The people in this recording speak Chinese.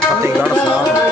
他顶到了十